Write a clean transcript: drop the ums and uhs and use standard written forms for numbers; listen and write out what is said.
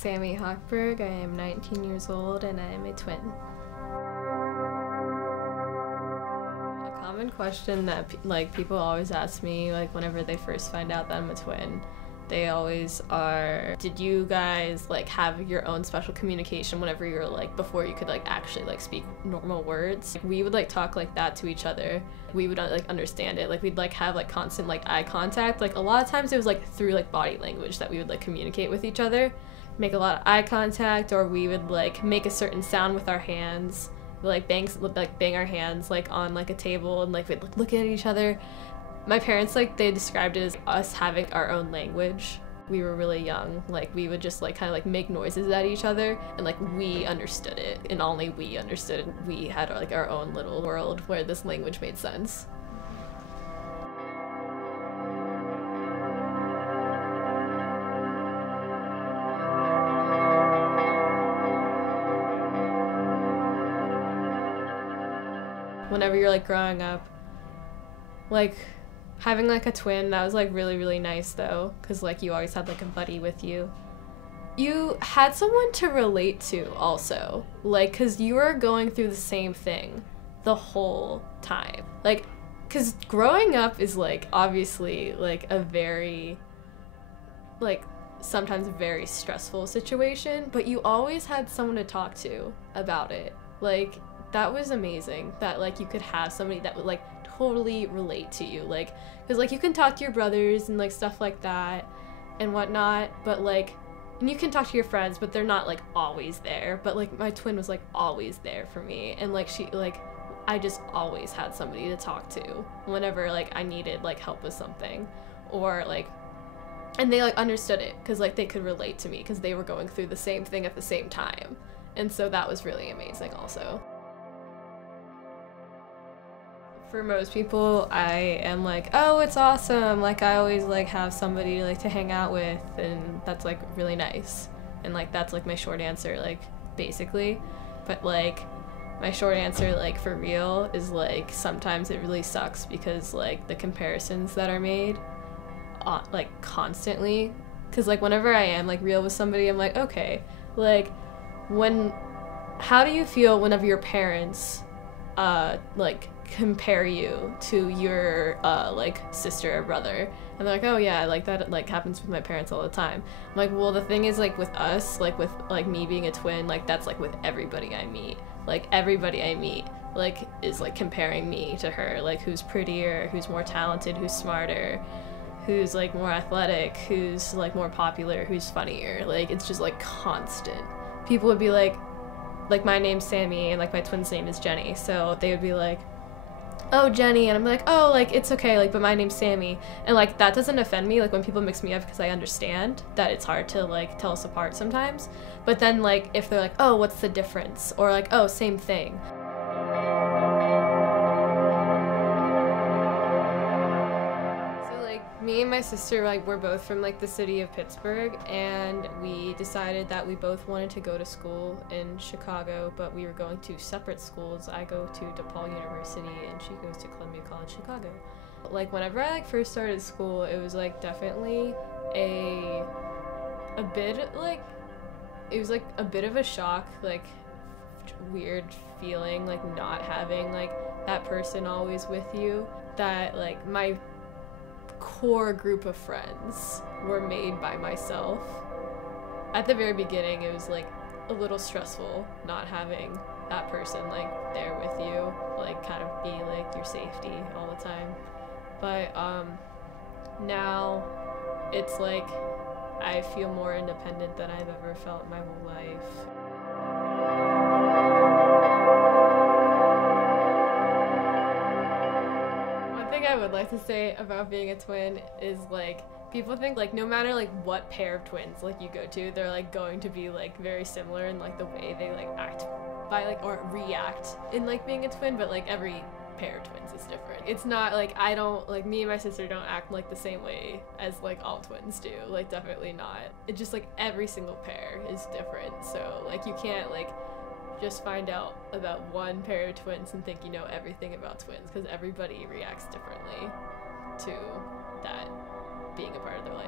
Sammy Hochberg. I am 19 years old and I am a twin. A common question that people always ask me whenever they first find out that I'm a twin, they always are, did you guys have your own special communication whenever you're before you could actually speak normal words? We would talk like that to each other. We would understand it. We'd have constant eye contact. A lot of times it was through body language that we would communicate with each other. Make a lot of eye contact, or we would make a certain sound with our hands. Bang our hands on a table, and we'd look at each other. My parents, they described it as us having our own language. We were really young. We would just kind of make noises at each other, and we understood it, and only we understood it. We had our own little world where this language made sense. Whenever you're growing up, having a twin, that was really, really nice though, because you always had a buddy with you. You had someone to relate to also, because you were going through the same thing the whole time. Because growing up is obviously a very sometimes a very stressful situation, but you always had someone to talk to about it. That was amazing that you could have somebody that would totally relate to you, because you can talk to your brothers and stuff like that and whatnot, but and you can talk to your friends, but they're not always there. But my twin was always there for me, and she I just always had somebody to talk to whenever I needed help with something, or and they understood it because they could relate to me because they were going through the same thing at the same time, and so that was really amazing also. For most people, I am oh, it's awesome. I always have somebody to hang out with, and that's really nice. And that's my short answer, basically. But my short answer for real is sometimes it really sucks because the comparisons that are made constantly. Cause whenever I am real with somebody, I'm okay, how do you feel whenever your parents compare you to your sister or brother, and they're oh yeah, that happens with my parents all the time. I'm well, the thing is with us, with me being a twin, that's with everybody I meet. Everybody I meet is comparing me to her, who's prettier, who's more talented, who's smarter, who's more athletic, who's more popular, who's funnier. It's just constant. People would be my name's Sammy and my twin's name is Jenny, so they would be oh, Jenny, and I'm oh, it's okay, but my name's Sammy, and that doesn't offend me when people mix me up, because I understand that it's hard to tell us apart sometimes. But then if they're oh, what's the difference, or oh, same thing. Me and my sister, we're both from the city of Pittsburgh, and we decided that we both wanted to go to school in Chicago, but we were going to separate schools. I go to DePaul University and she goes to Columbia College Chicago. Whenever I first started school, it was definitely a bit it was a bit of a shock, weird feeling not having that person always with you. That my core group of friends were made by myself. At the very beginning, it was a little stressful not having that person there with you, kind of be your safety all the time. But now it's I feel more independent than I've ever felt my whole life. I would like to say about being a twin is people think no matter what pair of twins you go to, they're going to be very similar in the way they act by or react in being a twin, but every pair of twins is different. It's not I don't me and my sister don't act the same way as all twins do, definitely not. It's just every single pair is different, so you can't just find out about one pair of twins and think you know everything about twins, because everybody reacts differently to that being a part of their life.